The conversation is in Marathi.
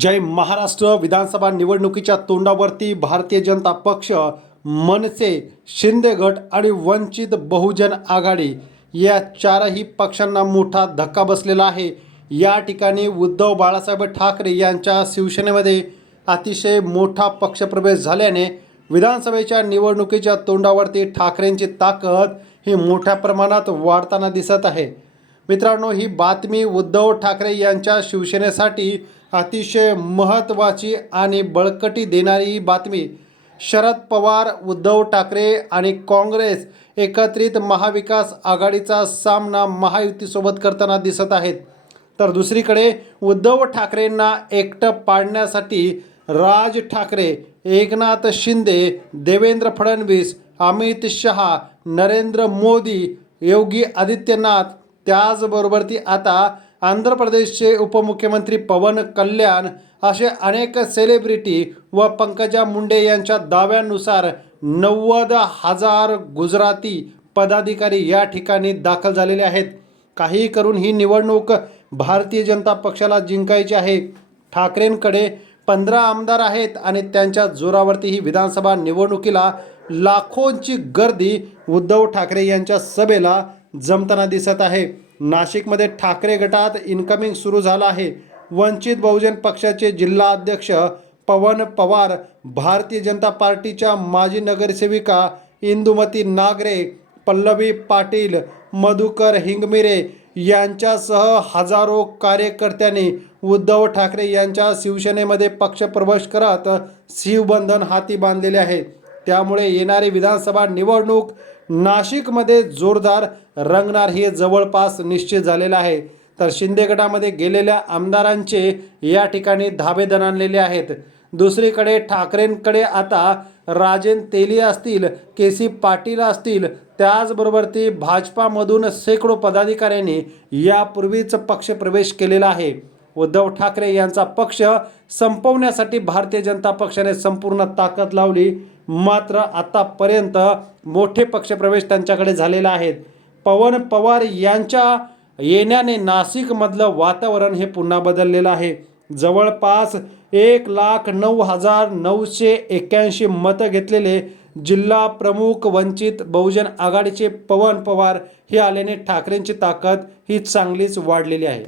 जय महाराष्ट्र विधानसभा निवडणुकीच्या तोंडावरती भारतीय जनता पक्ष मनसे शिंदे गट आणि वंचित बहुजन आघाडी या चारही पक्षांना मोठा धक्का बसलेला आहे. या ठिकाणी उद्धव बाळासाहेब ठाकरे यांच्या शिवसेनेमध्ये अतिशय मोठा पक्षप्रवेश झाल्याने विधानसभेच्या निवडणुकीच्या तोंडावरती ठाकरेंची ताकद ही मोठ्या प्रमाणात वाढताना दिसत आहे. मित्रांनो ही बातमी उद्धव ठाकरे यांच्या शिवसेनेसाठी अतिशय महत्त्वाची आणि बळकटी देणारी ही बातमी. शरद पवार उद्धव ठाकरे आणि काँग्रेस एकत्रित महाविकास आघाडीचा सामना महायुतीसोबत करताना दिसत आहेत. तर दुसरीकडे उद्धव ठाकरेंना एकटं पाडण्यासाठी राज ठाकरे एकनाथ शिंदे देवेंद्र फडणवीस अमित शहा नरेंद्र मोदी योगी आदित्यनाथ त्याचबरोबर ती आता आंध्र प्रदेशचे उपमुख्यमंत्री पवन कल्याण असे अनेक सेलिब्रिटी व पंकजा मुंडे यांच्या दाव्यानुसार नव्वद हजार गुजराती पदाधिकारी या ठिकाणी दाखल झालेले आहेत. काही करून ही निवडणूक भारतीय जनता पक्षाला जिंकायची आहे. ठाकरेंकडे पंधरा आमदार आहेत आणि त्यांच्या जोरावरती ही विधानसभा निवडणुकीला लाखोंची गर्दी उद्धव ठाकरे यांच्या सभेला जमताना दिसत आहे. नाशिकमध्ये ठाकरे गटात इन्कमिंग सुरू झालं आहे. वंचित बहुजन पक्षाचे जिल्हा अध्यक्ष पवन पवार भारतीय जनता पार्टीच्या माजी नगरसेविका इंदुमती नागरे पल्लवी पाटील मधुकर हिंगमिरे यांच्यासह हजारो कार्यकर्त्यांनी उद्धव ठाकरे यांच्या शिवसेनेमध्ये पक्षप्रवेश करत शिवबंधन हाती बांधलेले आहे. त्यामुळे येणारी विधानसभा निवडणूक नाशिकमध्ये जोरदार रंगणार हे जवळपास निश्चित झालेलं आहे. तर शिंदे गटामध्ये गेलेल्या आमदारांचे या ठिकाणी धाबे दणाणलेले आहेत. दुसरीकडे ठाकरेंकडे आता राजेन तेली असतील के सी पाटील असतील त्याचबरोबर ती भाजपामधून शेकडो पदाधिकाऱ्यांनी यापूर्वीच पक्षप्रवेश केलेला आहे. उद्धव ठाकरे यांचा पक्ष संपवण्यासाठी भारतीय जनता पक्षाने संपूर्ण ताकद लावली. मात्र आतापर्यंत मोठे पक्षप्रवेश त्यांच्याकडे झालेले आहेत. पवन पवार यांच्या येण्याने नाशिकमधलं वातावरण हे पुन्हा बदललेलं आहे. जवळपास एक लाख नऊ हजार नऊशे एक्क्याऐंशी मतं घेतलेले जिल्हा प्रमुख वंचित बहुजन आघाडीचे पवन पवार हे आल्याने ठाकरेंची ताकद ही चांगलीच वाढलेली आहे.